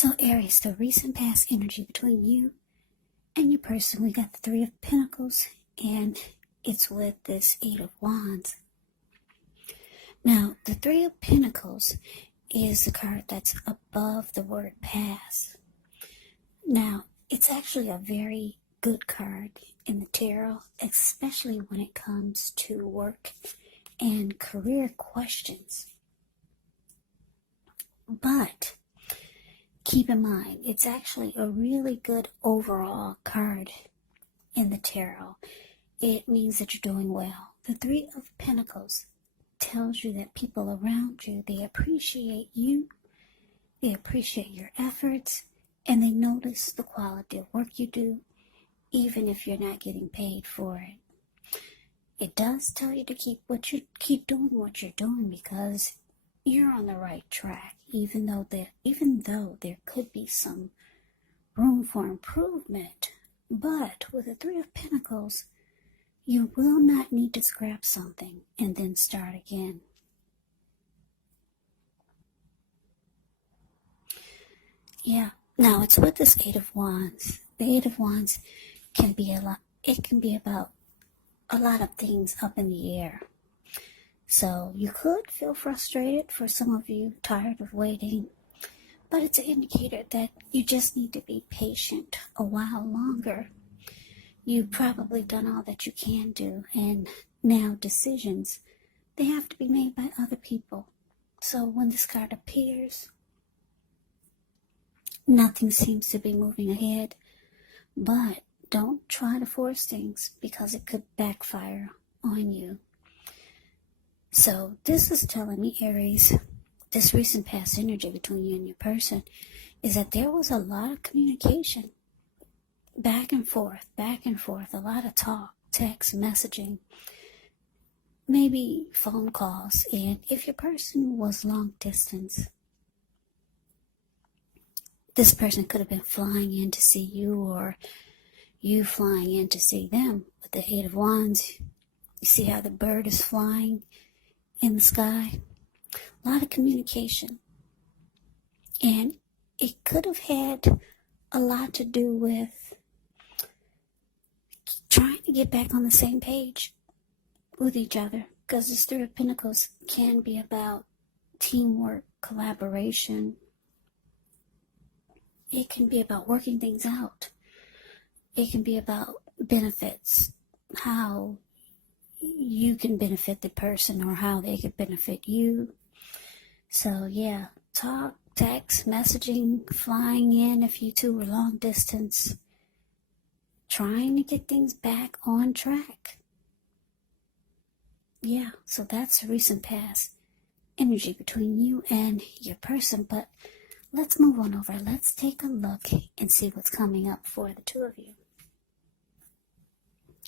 So Aries, the recent past energy between you and your person, we got the Three of Pentacles, and it's with this Eight of Wands. Now, the Three of Pentacles is the card that's above the word pass. Now, it's actually a very good card in the tarot, especially when it comes to work and career questions. But keep in mind, it's actually a really good overall card in the tarot. It means that you're doing well. The Three of Pentacles tells you that people around you, they appreciate you, they appreciate your efforts, and they notice the quality of work you do, even if you're not getting paid for it. It does tell you to keep doing what you're doing, because you're on the right track, even though there could be some room for improvement. But with the Three of Pentacles, you will not need to scrap something and then start again. Yeah. Now, it's with this Eight of Wands. The Eight of Wands can be about a lot of things up in the air. So you could feel frustrated, for some of you, tired of waiting. But it's an indicator that you just need to be patient a while longer. You've probably done all that you can do, and now decisions, they have to be made by other people. So when this card appears, nothing seems to be moving ahead, but don't try to force things, because it could backfire on you. So this is telling me, Aries, this recent past energy between you and your person is that there was a lot of communication, back and forth, a lot of talk, text, messaging, maybe phone calls. And if your person was long distance, this person could have been flying in to see you, or you flying in to see them. With the Eight of Wands, you see how the bird is flying in the sky? A lot of communication. And it could have had a lot to do with trying to get back on the same page with each other, because this Three of Pentacles can be about teamwork, collaboration. It can be about working things out. It can be about benefits, how you can benefit the person or how they could benefit you. So yeah, talk, text, messaging, flying in if you two were long distance, trying to get things back on track. Yeah, so that's recent past energy between you and your person. But let's move on over. Let's take a look and see what's coming up for the two of you.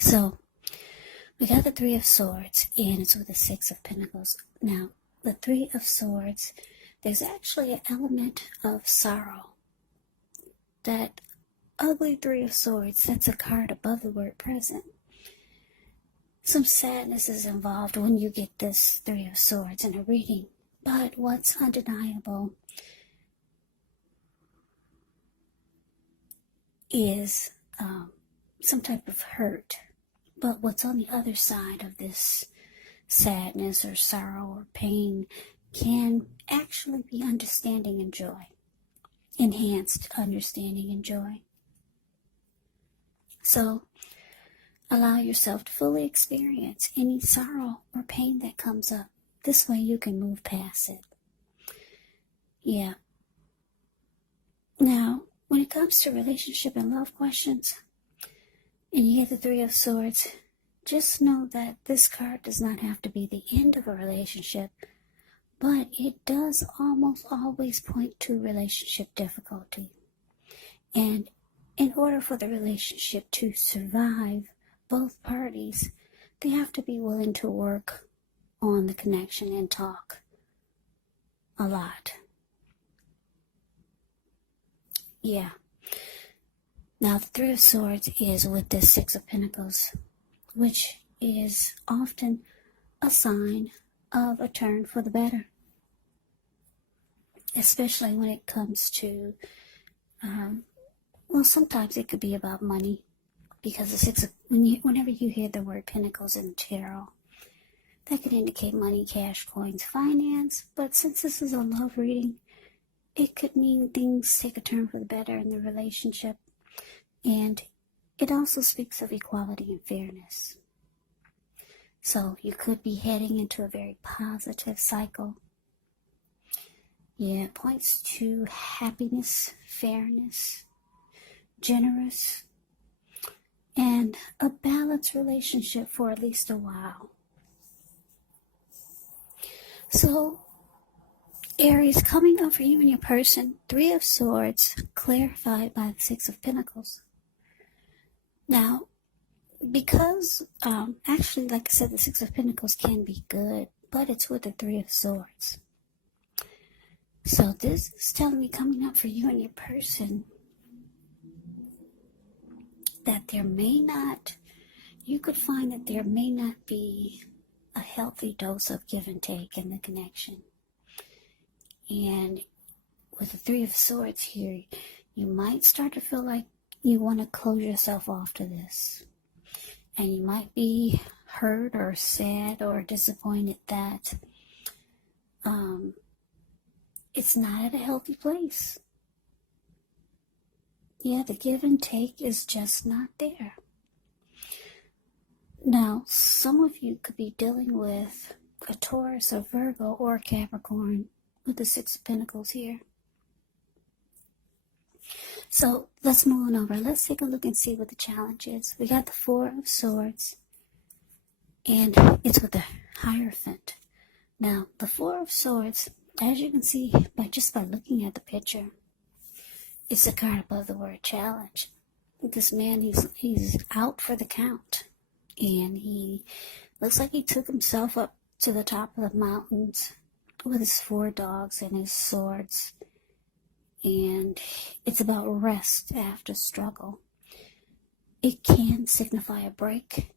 So we got the Three of Swords, and it's with the Six of Pentacles. Now, the Three of Swords, there's actually an element of sorrow. That ugly Three of Swords, that's a card above the word present. Some sadness is involved when you get this Three of Swords in a reading. But what's undeniable is some type of hurt. But what's on the other side of this sadness or sorrow or pain can actually be understanding and joy. Enhanced understanding and joy. So allow yourself to fully experience any sorrow or pain that comes up. This way you can move past it. Yeah. Now, when it comes to relationship and love questions, and you get the Three of Swords, just know that this card does not have to be the end of a relationship, but it does almost always point to relationship difficulty. And in order for the relationship to survive, both parties, they have to be willing to work on the connection and talk a lot. Yeah. Now, the Three of Swords is with this Six of Pentacles, which is often a sign of a turn for the better. especially when it comes to, well, sometimes it could be about money, because whenever you hear the word pentacles in the tarot, that could indicate money, cash, coins, finance. But since this is a love reading, it could mean things take a turn for the better in the relationship. And it also speaks of equality and fairness. So you could be heading into a very positive cycle. Yeah, it points to happiness, fairness, generous, and a balanced relationship for at least a while. So, Aries, coming up for you and your person, 3 of Swords, clarified by the 6 of Pentacles. Now, because, actually, like I said, the 6 of Pentacles can be good, but it's with the 3 of Swords. So this is telling me, coming up for you and your person, that you could find that there may not be a healthy dose of give and take in the connection. And with the 3 of Swords here, you might start to feel like you want to close yourself off to this. And you might be hurt or sad or disappointed that it's not at a healthy place. Yeah, the give and take is just not there. Now, some of you could be dealing with a Taurus, a Virgo, or a Capricorn with the 6 of Pentacles here. So let's move on over. Let's take a look and see what the challenge is. We got the 4 of Swords, and it's with the Hierophant. Now, the 4 of Swords, as you can see just by looking at the picture, it's a card above the word challenge. This man, he's out for the count, and he looks like he took himself up to the top of the mountains with his 4 dogs and his swords. And it's about rest after struggle. It can signify a break.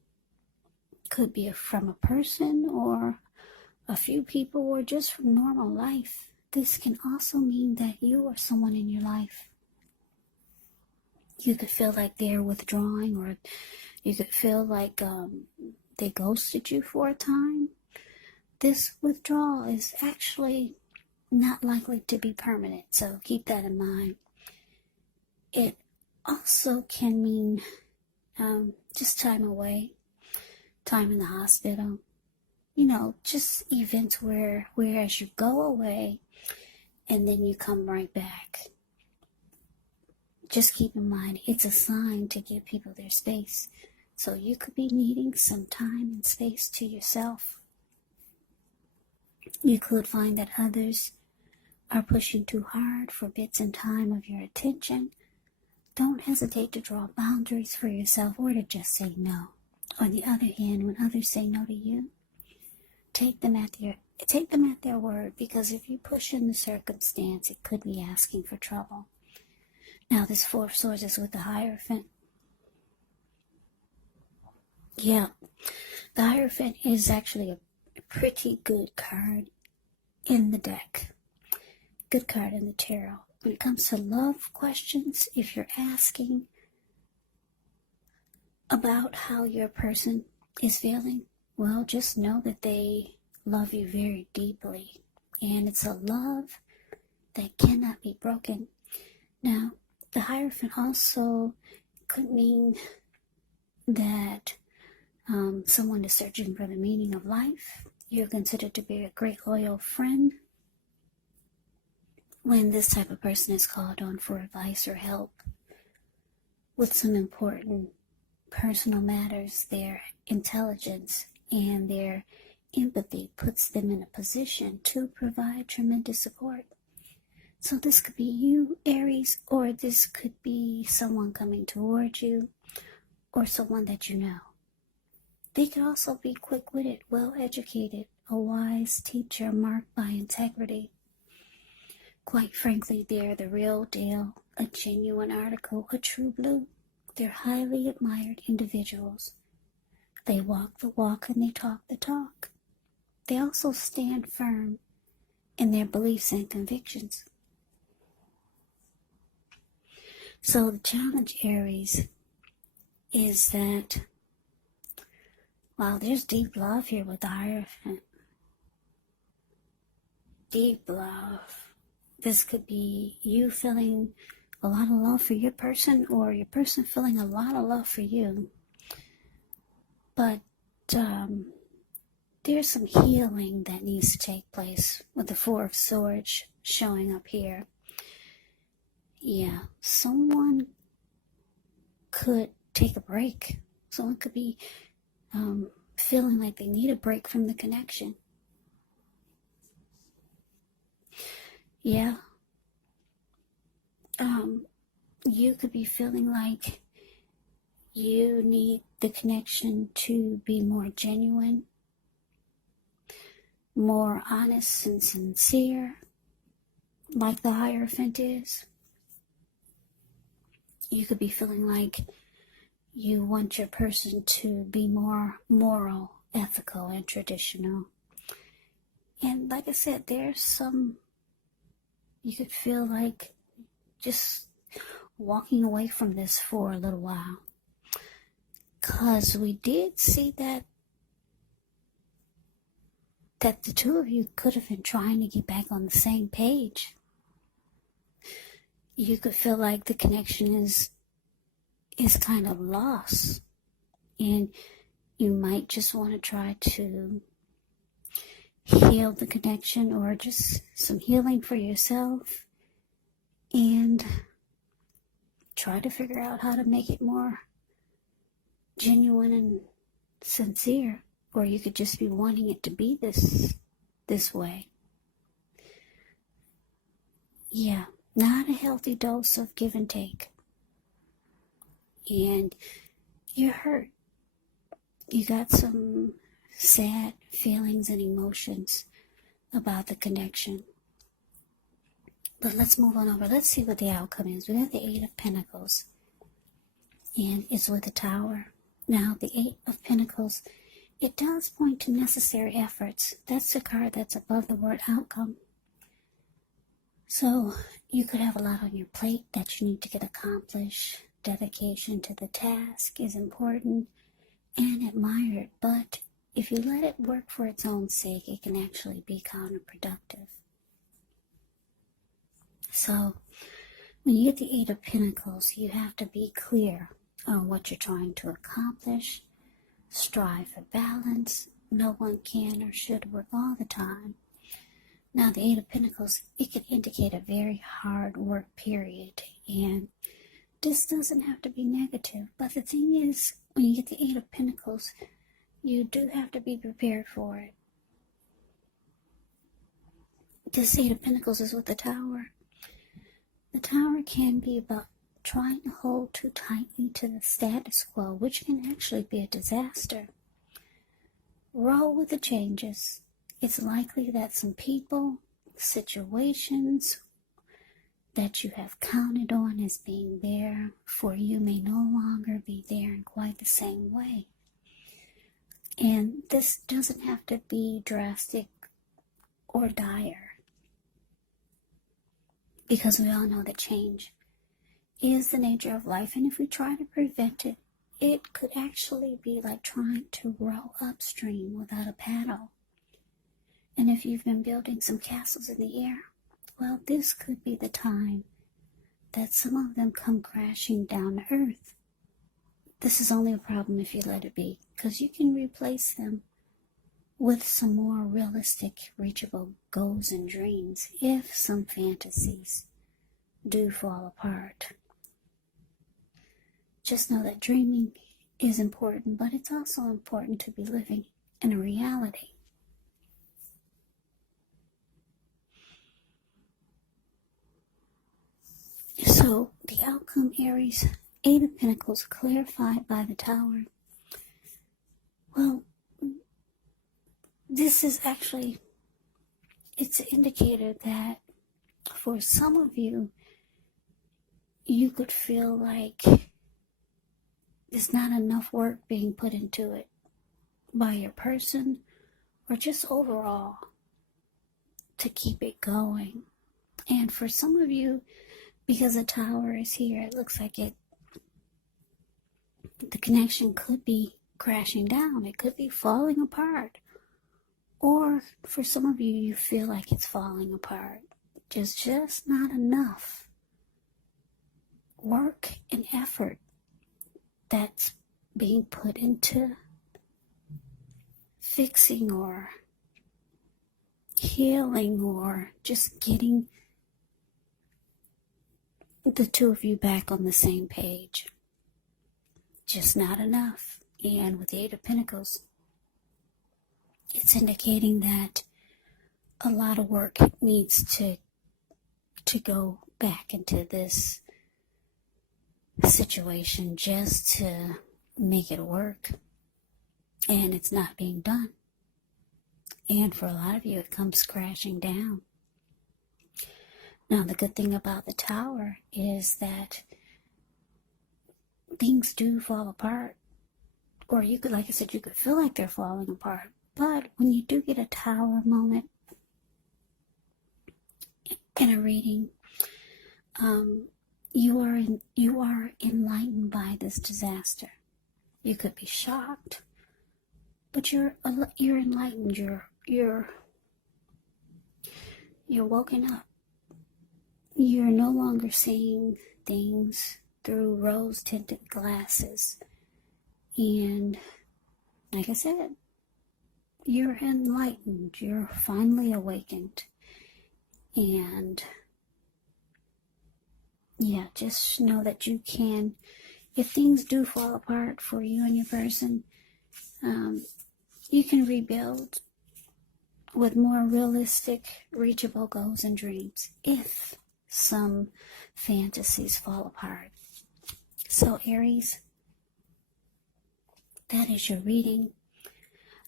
Could be from a person or a few people, or just from normal life. This can also mean that you or someone in your life, you could feel like they're withdrawing, or you could feel like they ghosted you for a time. This withdrawal is actually not likely to be permanent, so keep that in mind. It also can mean just time away, time in the hospital, just events whereas you go away and then you come right back. Just keep in mind, it's a sign to give people their space. So you could be needing some time and space to yourself. You could find that others are pushing too hard for bits and time of your attention. Don't hesitate to draw boundaries for yourself, or to just say no. On the other hand, when others say no to you, take them at their word, because if you push in the circumstance, it could be asking for trouble. Now, this 4 of Swords is with the Hierophant. Yeah, the Hierophant is actually a pretty good card in the deck. Good card in the tarot. When it comes to love questions, if you're asking about how your person is feeling, well, just know that they love you very deeply. And it's a love that cannot be broken. Now, the Hierophant also could mean that someone is searching for the meaning of life. You're considered to be a great loyal friend. When this type of person is called on for advice or help with some important personal matters, their intelligence and their empathy puts them in a position to provide tremendous support. So this could be you, Aries, or this could be someone coming towards you, or someone that you know. They could also be quick-witted, well-educated, a wise teacher marked by integrity. Quite frankly, they're the real deal, a genuine article, a true blue. They're highly admired individuals. They walk the walk and they talk the talk. They also stand firm in their beliefs and convictions. So the challenge, Aries, is that while there's deep love here with the Hierophant, deep love, this could be you feeling a lot of love for your person, or your person feeling a lot of love for you. But there's some healing that needs to take place with the Four of Swords showing up here. Yeah, someone could take a break. Someone could be feeling like they need a break from the connection. Yeah. You could be feeling like you need the connection to be more genuine, more honest and sincere, like the Hierophant is. You could be feeling like you want your person to be more moral, ethical, and traditional. And like I said, there's some, you could feel like just walking away from this for a little while. Because we did see that the two of you could have been trying to get back on the same page. You could feel like the connection is kind of lost. And you might just want to try to heal the connection, or just some healing for yourself, and try to figure out how to make it more genuine and sincere. Or you could just be wanting it to be this way. Yeah, not a healthy dose of give and take. And you're hurt. You got some sad feelings and emotions about the connection. But let's move on over. Let's see what the outcome is. We have the Eight of Pentacles, and it's with the Tower. Now, the Eight of Pentacles, it does point to necessary efforts. That's the card that's above the word outcome. So you could have a lot on your plate that you need to get accomplished. Dedication to the task is important and admired, but if you let it work for its own sake, it can actually be counterproductive. So when you get the Eight of Pentacles, you have to be clear on what you're trying to accomplish. Strive for balance. No one can or should work all the time. Now, the Eight of Pentacles, it can indicate a very hard work period, and this doesn't have to be negative. But the thing is, when you get the Eight of Pentacles, you do have to be prepared for it. This Eight of Pentacles is with the Tower. The Tower can be about trying to hold too tightly to the status quo, which can actually be a disaster. Roll with the changes. It's likely that some people, situations that you have counted on as being there for you may no longer be there in quite the same way. And this doesn't have to be drastic or dire, because we all know that change is the nature of life, and if we try to prevent it, it could actually be like trying to row upstream without a paddle. And if you've been building some castles in the air, well, this could be the time that some of them come crashing down to earth. This is only a problem if you let it be, because you can replace them with some more realistic, reachable goals and dreams if some fantasies do fall apart. Just know that dreaming is important, but it's also important to be living in a reality. So, the outcome, Aries, Eight of Pentacles clarified by the Tower. Well, this is actually, it's an indicator that for some of you, you could feel like there's not enough work being put into it by your person, or just overall to keep it going. And for some of you, because the Tower is here, it looks like the connection could be crashing down. It could be falling apart. Or for some of you, you feel like it's falling apart. Just not enough work and effort that's being put into fixing or healing or just getting the two of you back on the same page. Just not enough. And with the Eight of Pentacles, it's indicating that a lot of work needs to go back into this situation just to make it work. And it's not being done. And for a lot of you, it comes crashing down. Now, the good thing about the Tower is that things do fall apart. Or you could, like I said, you could feel like they're falling apart. But when you do get a Tower moment in a reading, you are enlightened by this disaster. You could be shocked, but you're enlightened. You're woken up. You're no longer seeing things through rose-tinted glasses. And like I said, you're enlightened. You're finally awakened. And yeah, just know that you can, if things do fall apart for you and your person, you can rebuild with more realistic, reachable goals and dreams if some fantasies fall apart. So Aries, that is your reading.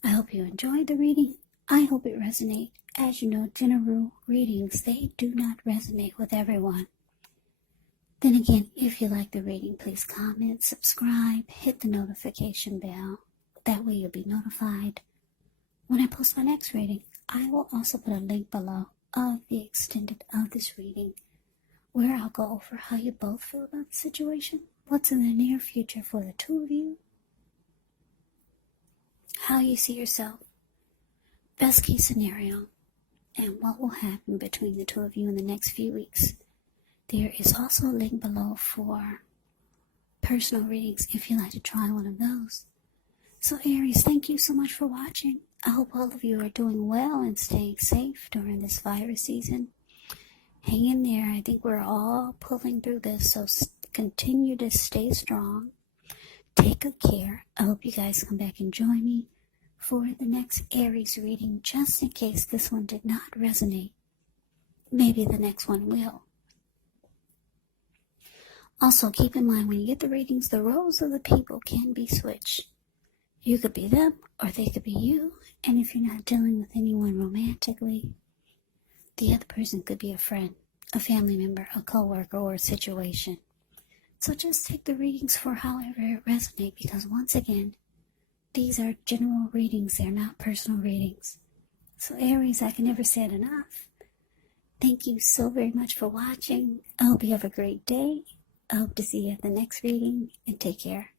I hope you enjoyed the reading. I hope it resonates. As you know, general readings, they do not resonate with everyone. Then again, if you like the reading, please comment, subscribe, hit the notification bell. That way you'll be notified when I post my next reading. I will also put a link below of the extended of this reading where I'll go over how you both feel about the situation, what's in the near future for the two of you, how you see yourself, best case scenario, and what will happen between the two of you in the next few weeks. There is also a link below for personal readings if you'd like to try one of those. So Aries, thank you so much for watching. I hope all of you are doing well and staying safe during this virus season. Hang in there. I think we're all pulling through this, so continue to stay strong. Take good care. I hope you guys come back and join me for the next Aries reading, just in case this one did not resonate. Maybe the next one will. Also, keep in mind, when you get the readings, the roles of the people can be switched. You could be them, or they could be you. And if you're not dealing with anyone romantically, the other person could be a friend, a family member, a coworker, or a situation. So just take the readings for however it resonates, because once again, these are general readings. They're not personal readings. So Aries, I can never say it enough. Thank you so very much for watching. I hope you have a great day. I hope to see you at the next reading, and take care.